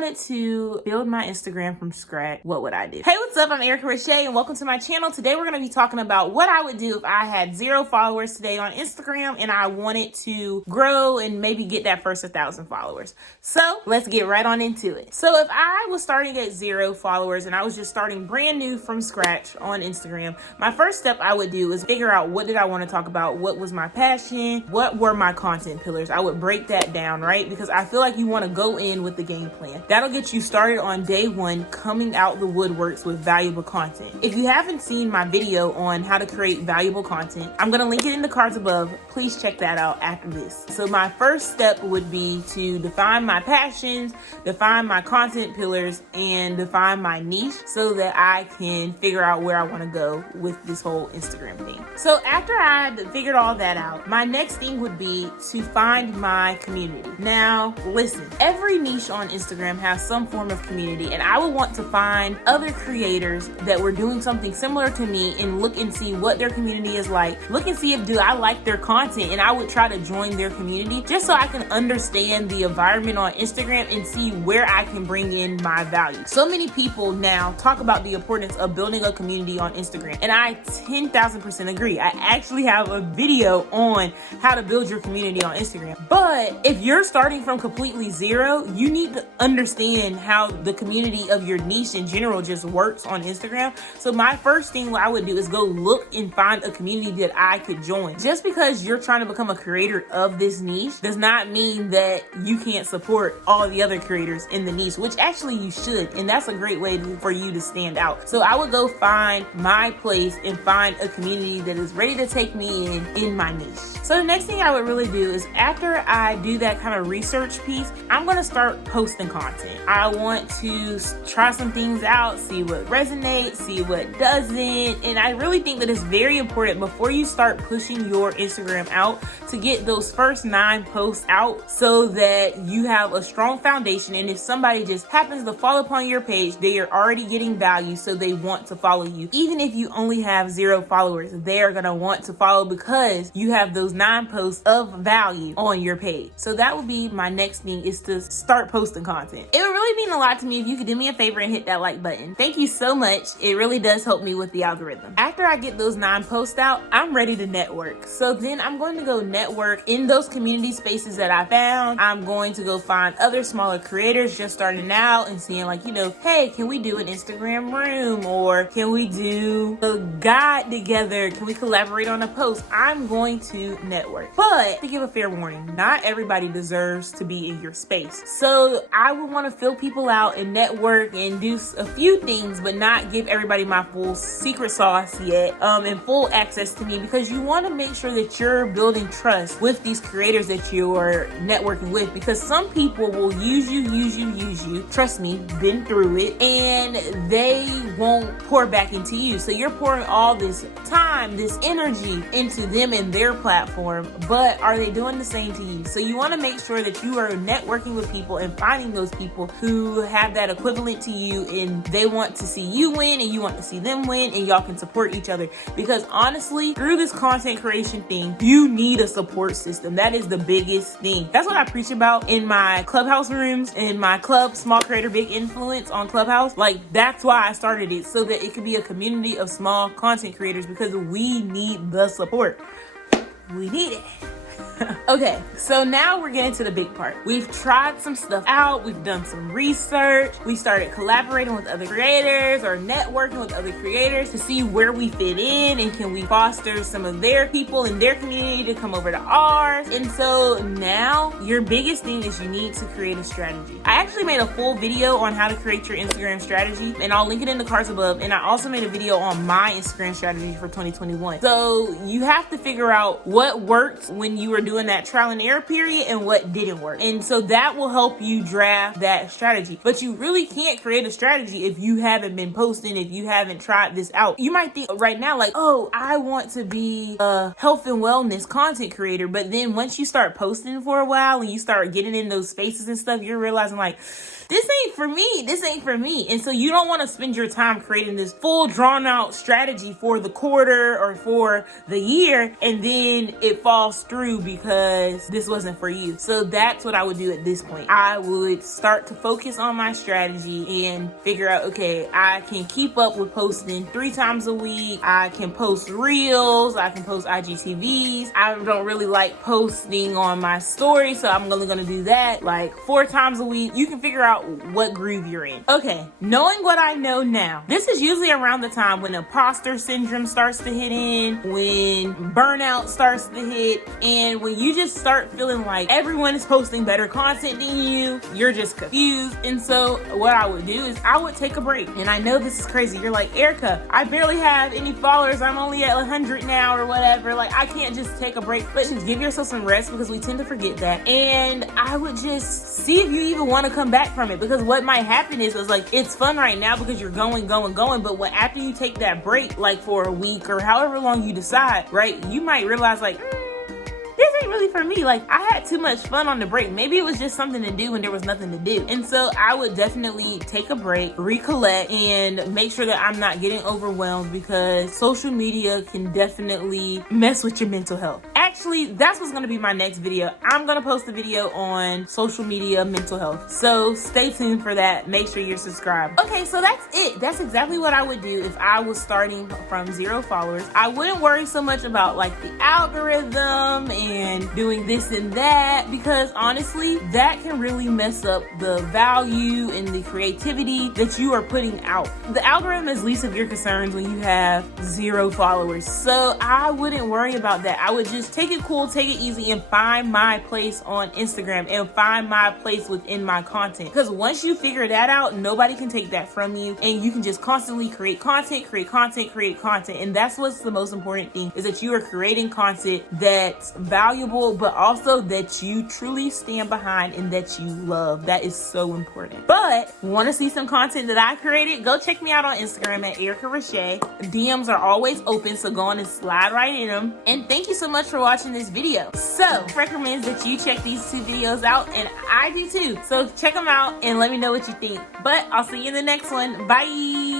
wanted to build my Instagram from scratch, what would I do? Hey, what's up? I'm Erica Rasha and welcome to my channel. Today we're going to be talking about what I would do if I had 0 followers today on Instagram and I wanted to grow and maybe get that first 1,000 followers. So let's get right on into it. So if I was starting at 0 followers and I was just starting brand new from scratch on Instagram, my first step I would do is figure out what did I want to talk about, what was my passion, what were my content pillars. I would break that down, right? Because I feel like you want to go in with the game plan. That'll get you started on day one, coming out the woodworks with valuable content. If you haven't seen my video on how to create valuable content, I'm going to link it in the cards above. Please check that out after this. So my first step would be to define my passions, define my content pillars, and define my niche so that I can figure out where I want to go with this whole Instagram thing. So after I had figured all that out, my next thing would be to find my community. Now, listen, every niche on Instagram has some form of community, and I would want to find other creators that were doing something similar to me and look and see what their community is like. Look and see if do I like their content, and I would try to join their community just so I can understand the environment on Instagram and see where I can bring in my value. So many people now talk about the importance of building a community on Instagram, and I 10,000% agree. I actually have a video on how to build your community on Instagram. But if you're starting from completely zero, you need to understand how the community of your niche in general just works on Instagram. So my first thing what I would do is go look and find a community that I could join. Just because you're trying to become a creator of this niche does not mean that you can't support all the other creators in the niche, which actually you should. And that's a great way for you to stand out. So I would go find my place and find a community that is ready to take me in my niche. So the next thing I would really do is after I do that kind of research piece, I'm going to start posting content. I want to try some things out, see what resonates, see what doesn't. And I really think that it's very important before you start pushing your Instagram out to get those first 9 posts out so that you have a strong foundation. And if somebody just happens to fall upon your page, they are already getting value, so they want to follow you. Even if you only have 0 followers, they are going to want to follow because you have those 9 posts of value on your page. So that would be my next thing, is to start posting content. It would really mean a lot to me if you could do me a favor and hit that like button. Thank you so much. It really does help me with the algorithm. After I get those 9 posts out, I'm ready to network. So then I'm going to go network in those community spaces that I found. I'm going to go find other smaller creators just starting out and seeing like, hey, can we do an Instagram room, or can we do a guide together? Can we collaborate on a post? I'm going to network. But to give a fair warning, not everybody deserves to be in your space. So I would want to fill people out and network and do a few things, but not give everybody my full secret sauce yet, and full access to me, because you want to make sure that you're building trust with these creators that you are networking with, because some people will use you. Trust me, been through it, and they won't pour back into you. So you're pouring all this time, this energy into them and their platform, but are they doing the same to you? So you want to make sure that you are networking with people and finding those people who have that equivalent to you, and they want to see you win and you want to see them win, and y'all can support each other. Because honestly, through this content creation thing, you need a support system. That is the biggest thing. That's what I preach about in my Clubhouse rooms, in my club, Small Creator Big Influence on Clubhouse. Like, that's why I started it, so that it could be a community of small content creators, because we need the support. We need it. Okay, so now we're getting to the big part. We've tried some stuff out. We've done some research. We started collaborating with other creators or networking with other creators to see where we fit in, and can we foster some of their people in their community to come over to ours. And so now your biggest thing is you need to create a strategy. I actually made a full video on how to create your Instagram strategy, and I'll link it in the cards above. And I also made a video on my Instagram strategy for 2021. So you have to figure out what worked when you were doing that trial and error period and what didn't work. And so that will help you draft that strategy. But you really can't create a strategy if you haven't been posting, if you haven't tried this out. You might think right now like, oh, I want to be a health and wellness content creator. But then once you start posting for a while and you start getting in those spaces and stuff, you're realizing like, this ain't for me. This ain't for me. And so you don't want to spend your time creating this full drawn out strategy for the quarter or for the year, and then it falls through because this wasn't for you. So that's what I would do at this point. I would start to focus on my strategy and figure out, okay, I can keep up with posting 3 times a week. I can post reels. I can post IGTVs. I don't really like posting on my story, so I'm only gonna do that like 4 times a week. You can figure out what groove you're in. Okay, knowing what I know now, this is usually around the time when imposter syndrome starts to hit in, when burnout starts to hit, and when you just start feeling like everyone is posting better content than you, you're just confused. And so what I would do is I would take a break. And I know this is crazy. You're like, Erica, I barely have any followers. I'm only at 100 now or whatever. Like, I can't just take a break. But just give yourself some rest, because we tend to forget that. And I would just see if you even want to come back from it, because what might happen is like, it's fun right now because you're going, but what, after you take that break, like for a week or however long you decide, right, you might realize like, this ain't really for me. Like, I had too much fun on the break. Maybe it was just something to do when there was nothing to do. And so I would definitely take a break, recollect, and make sure that I'm not getting overwhelmed, because social media can definitely mess with your mental health. Actually, that's what's gonna be my next video. I'm gonna post a video on social media mental health. So stay tuned for that. Make sure you're subscribed. Okay, so that's it. That's exactly what I would do if I was starting from 0 followers. I wouldn't worry so much about like the algorithm and doing this and that, because honestly, that can really mess up the value and the creativity that you are putting out. The algorithm is least of your concerns when you have 0 followers. So I wouldn't worry about that. I would just take it cool, take it easy, and find my place on Instagram and find my place within my content. Because once you figure that out, nobody can take that from you, and you can just constantly create content. And that's what's the most important thing, is that you are creating content that's valuable, but also that you truly stand behind and that you love. That is so important. But want to see some content that I created? Go check me out on Instagram at Erica Rasha. DMs are always open, so go on and slide right in them. And thank you so much for watching this video. So recommends that you check these 2 videos out, and I do too. So check them out and let me know what you think. But I'll see you in the next one. Bye.